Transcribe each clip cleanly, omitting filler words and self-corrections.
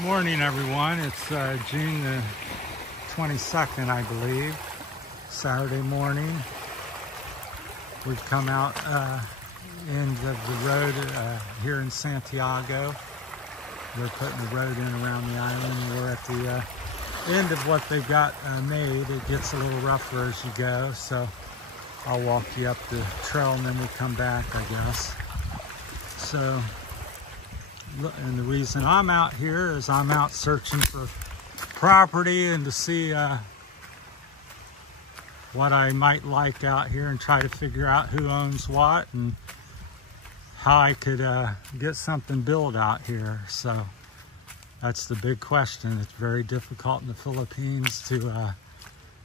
Morning, everyone. It's June the 22nd, I believe, Saturday morning. We've come out end of the road here in Santiago. They're putting the road in around the island. We're at the end of what they've got made. It gets a little rougher as you go, so I'll walk you up the trail and then we come back, I guess. So, and the reason I'm out here is I'm out searching for property and to see what I might like out here and try to figure out who owns what and how I could get something built out here. So that's the big question. It's very difficult in the Philippines to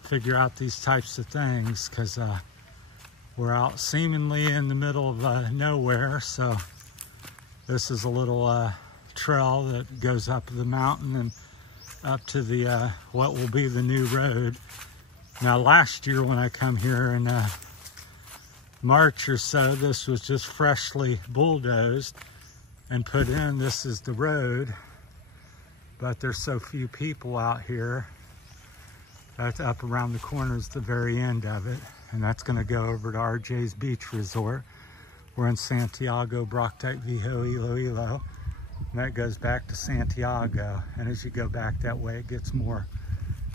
figure out these types of things because we're out seemingly in the middle of nowhere. So this is a little trail that goes up the mountain and up to the what will be the new road. Now last year when I come here in March or so, this was just freshly bulldozed and put in. This is the road, but there's so few people out here. That's up around the corner is the very end of it, and that's going to go over to RJ's Beach Resort. We're in Santiago, Barotac, Viejo, Iloilo, and that goes back to Santiago. And as you go back that way, it gets more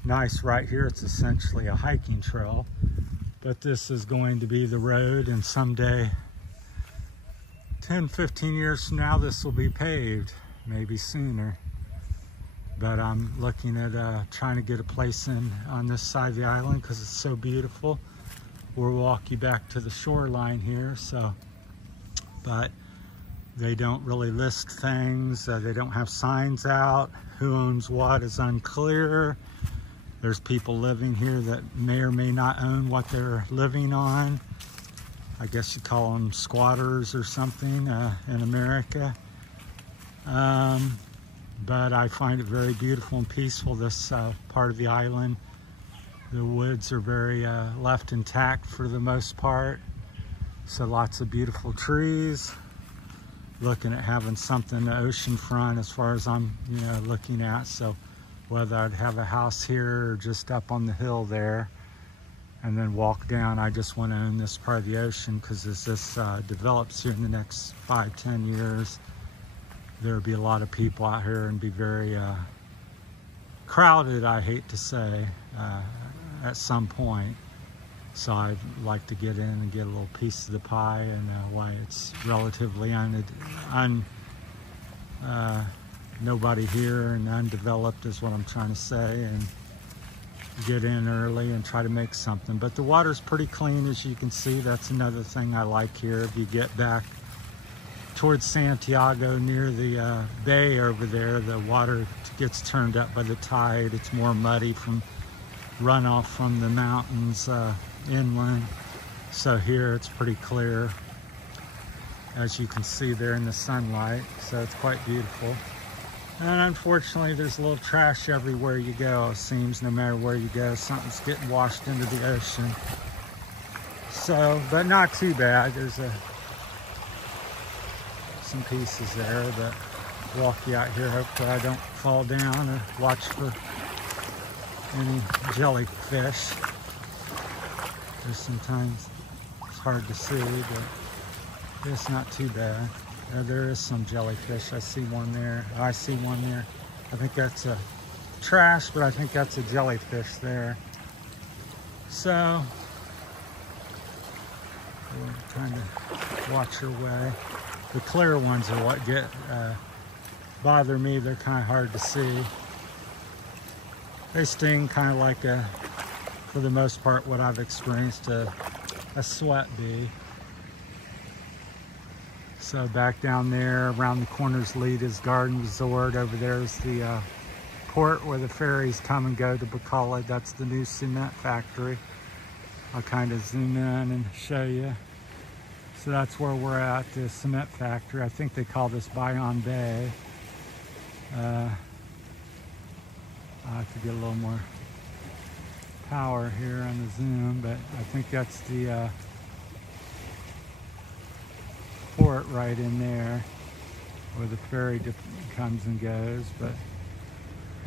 nice. Right here, it's essentially a hiking trail, but this is going to be the road, and someday, 10, 15 years from now, this will be paved, maybe sooner. But I'm looking at trying to get a place in on this side of the island because it's so beautiful. We'll walk you back to the shoreline here, so. But they don't really list things. They don't have signs out. Who owns what is unclear. There's people living here that may or may not own what they're living on. I guess you call them squatters or something in America. But I find it very beautiful and peaceful, this part of the island. The woods are very left intact for the most part. So lots of beautiful trees. Looking at having something oceanfront as far as I'm, looking at. So whether I'd have a house here or just up on the hill there and then walk down, I just want to own this part of the ocean because as this develops here in the next 5, 10 years, there'll be a lot of people out here and be very crowded, I hate to say, at some point. So I'd like to get in and get a little piece of the pie, and why it's relatively nobody here and undeveloped is what I'm trying to say, and get in early and try to make something. But the water's pretty clean, as you can see. That's another thing I like here. If you get back towards Santiago near the bay over there, the water gets turned up by the tide. It's more muddy from runoff from the mountains inland. So here it's pretty clear, as you can see there in the sunlight. So it's quite beautiful. And unfortunately, there's a little trash everywhere you go. It seems no matter where you go, something's getting washed into the ocean. So, but not too bad. There's some pieces there, but walk you out here. Hopefully I don't fall down or watch for any jellyfish. There's sometimes it's hard to see, but it's not too bad. There is some jellyfish. I see one there. I see one there. I think that's a trash, but I think that's a jellyfish there. So we're trying to watch your way. The clear ones are what bother me. They're kind of hard to see. They sting kind of like for the most part, what I've experienced, a sweat bee. So back down there, around the corners lead is Garden Resort. Over there is the port where the ferries come and go to Bacola. That's the new cement factory. I'll kind of zoom in and show you. So that's where we're at, the cement factory. I think they call this Bayon Bay. I'll have to get a little more power here on the zoom, but I think that's the port right in there where the ferry comes and goes. But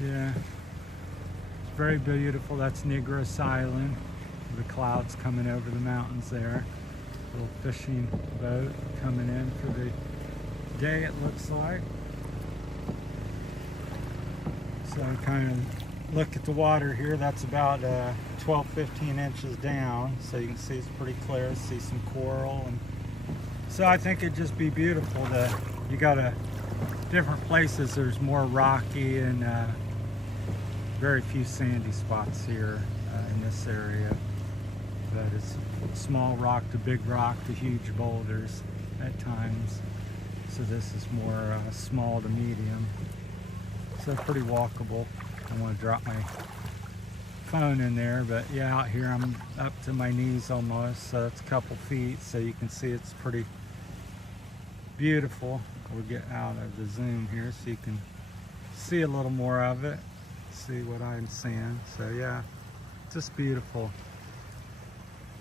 Yeah, it's very beautiful. That's Negros Island. The clouds coming over the mountains there. Little fishing boat coming in for the day, it looks like. So kind of look at the water here. That's about 12-15 inches down, so you can see it's pretty clear. See some coral, and so I think it'd just be beautiful to, you got different places. There's more rocky and very few sandy spots here in this area, but it's small rock to big rock to huge boulders at times. So this is more small to medium, so pretty walkable. I want to drop my phone in there, but yeah, out here I'm up to my knees almost, so it's a couple feet, so you can see it's pretty beautiful. We'll get out of the zoom here so you can see a little more of it, see what I'm seeing. So yeah, just beautiful.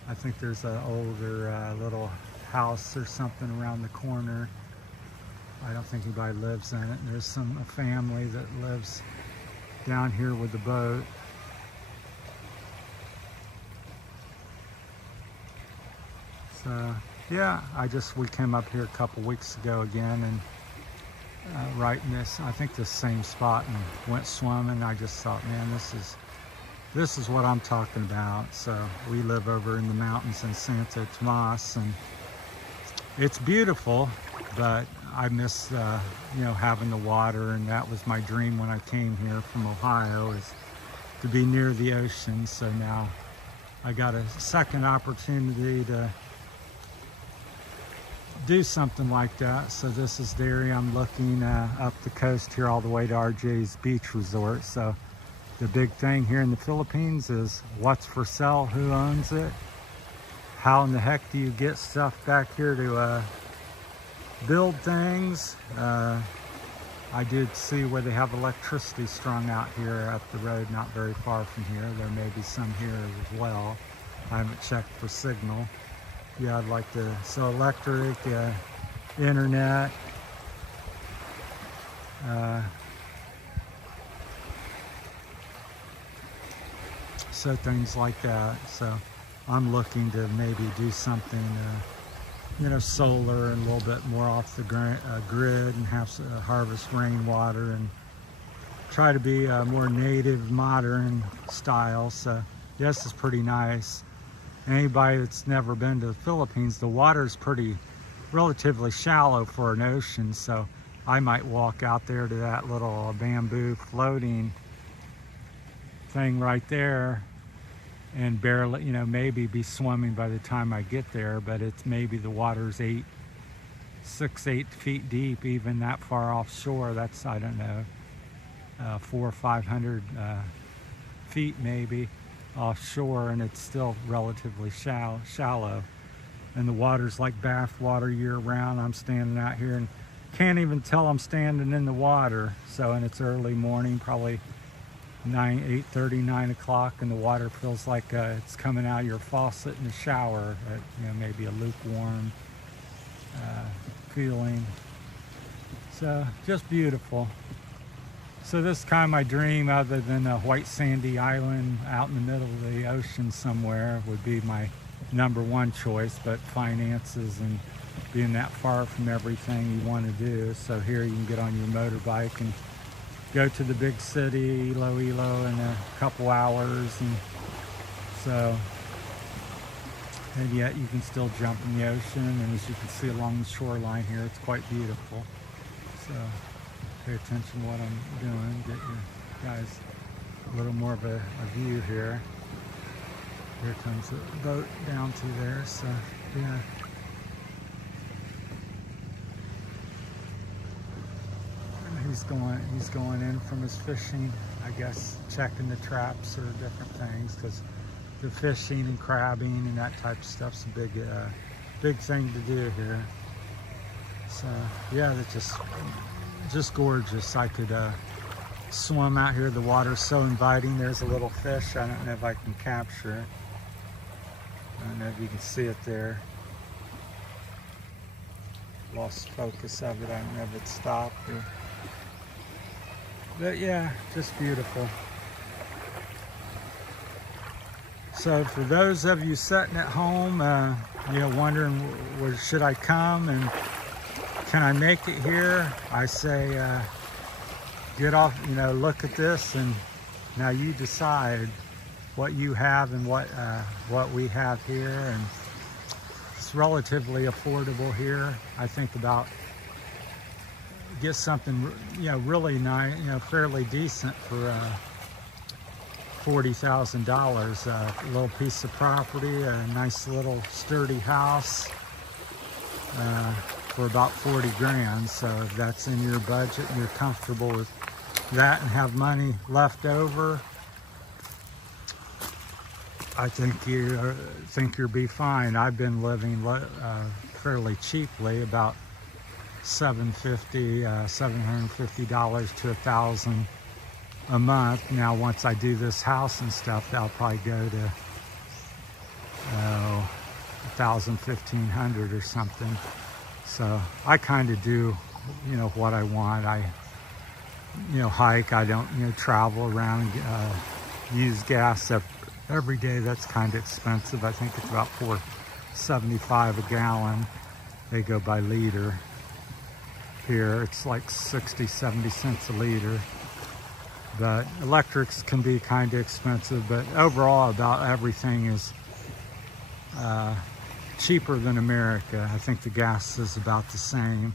I think there's an older little house or something around the corner. I don't think anybody lives in it. There's a family that lives down here with the boat. So yeah, we came up here a couple weeks ago again, and right in this, I think this same spot, and went swimming. I just thought, man, this is what I'm talking about. So we live over in the mountains in Santo Tomas, and it's beautiful, but I miss having the water, and that was my dream when I came here from Ohio, is to be near the ocean. So now I got a second opportunity to do something like that. So this is the area I'm looking up the coast here all the way to RJ's beach resort. So the big thing here in the Philippines is what's for sale, who owns it, how in the heck do you get stuff back here to build things. I did see where they have electricity strung out here up the road, not very far from here. There may be some here as well. I haven't checked for signal. Yeah, I'd like to, so electric, internet, so things like that. So I'm looking to maybe do something, solar and a little bit more off the grid, and have harvest rainwater and try to be more native, modern style. So this is pretty nice. Anybody that's never been to the Philippines, the water's relatively shallow for an ocean, so I might walk out there to that little bamboo floating thing right there and barely, maybe be swimming by the time I get there, but it's maybe the water's 6-8 feet deep, even that far offshore. That's, I don't know, 400 or 500 feet maybe offshore, and it's still relatively shallow. And the water's like bath water year round. I'm standing out here and can't even tell I'm standing in the water. So, and it's early morning, probably 8:30, 9 o'clock, and the water feels like it's coming out of your faucet in the shower. Maybe a lukewarm feeling. So just beautiful. So this is kind of my dream, other than a white sandy island out in the middle of the ocean somewhere would be my #1 choice, but finances and being that far from everything you want to do. So here you can get on your motorbike and go to the big city, Iloilo, in a couple hours, and so, and yet you can still jump in the ocean. And as you can see along the shoreline here, it's quite beautiful. So pay attention to what I'm doing, get you guys a little more of a view here. Here comes the boat down through there, so yeah. He's going in from his fishing, I guess, checking the traps or different things, because the fishing and crabbing and that type of stuff's a big thing to do here. So yeah, that's just gorgeous. I could swim out here. The water's so inviting. There's a little fish. I don't know if I can capture it. I don't know if you can see it there. Lost focus of it. I don't know if it stopped or But yeah, just beautiful. So for those of you sitting at home, you know, wondering where should I come and can I make it here? I say, get off, you know, look at this, and now you decide what you have and what we have here. And it's relatively affordable here. I think about get something, you know, really nice, you know, fairly decent for $40,000. A little piece of property, a nice little sturdy house for about 40 grand. So if that's in your budget and you're comfortable with that and have money left over, I think you'll be fine. I've been living fairly cheaply, about $750 to $1,000 a month. Now, once I do this house and stuff, that'll probably go to $1,000, $1,500 or something. So I kind of do, you know, what I want. I, you know, hike. I don't, you know, travel around, use gas every day. That's kind of expensive. I think it's about $4.75 a gallon. They go by liter. Here it's like 60, 70 cents a liter. But electrics can be kind of expensive, but overall about everything is cheaper than America. I think the gas is about the same.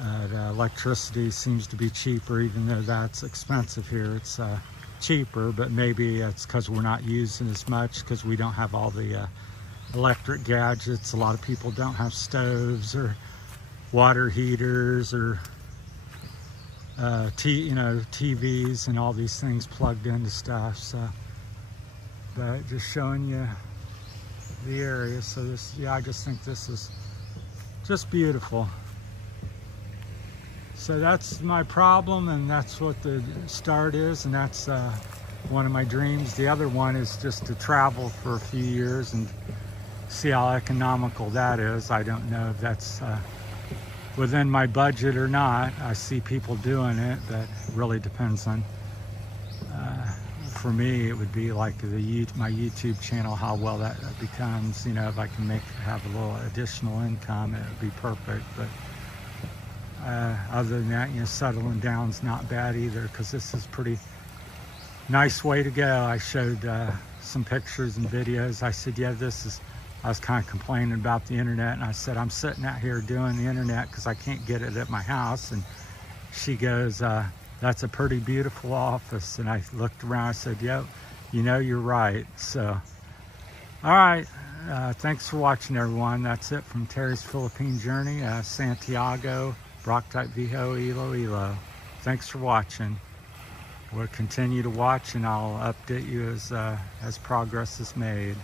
The electricity seems to be cheaper, even though that's expensive here. It's cheaper, but maybe it's because we're not using as much, because we don't have all the electric gadgets. A lot of people don't have stoves or water heaters or you know, TVs and all these things plugged into stuff. So, but just showing you the area. So this, yeah, I just think this is just beautiful. So that's my problem, and that's what the start is, and that's one of my dreams. The other one is just to travel for a few years and see how economical that is. I don't know if that's within my budget or not. I see people doing it, but it really depends on, for me, it would be like my YouTube channel, how well that becomes. You know, if I can have a little additional income, it would be perfect. But other than that, you know, settling down's not bad either, because this is pretty nice way to go. I showed some pictures and videos. I said, yeah, I was kind of complaining about the internet, and I said, I'm sitting out here doing the internet because I can't get it at my house. And she goes, that's a pretty beautiful office. And I looked around, I said, yep, you know, you're right. So, all right, thanks for watching, everyone. That's it from Terry's Philippine Journey, Santiago, Barotac, Viejo, Iloilo. Thanks for watching. We'll continue to watch, and I'll update you as progress is made.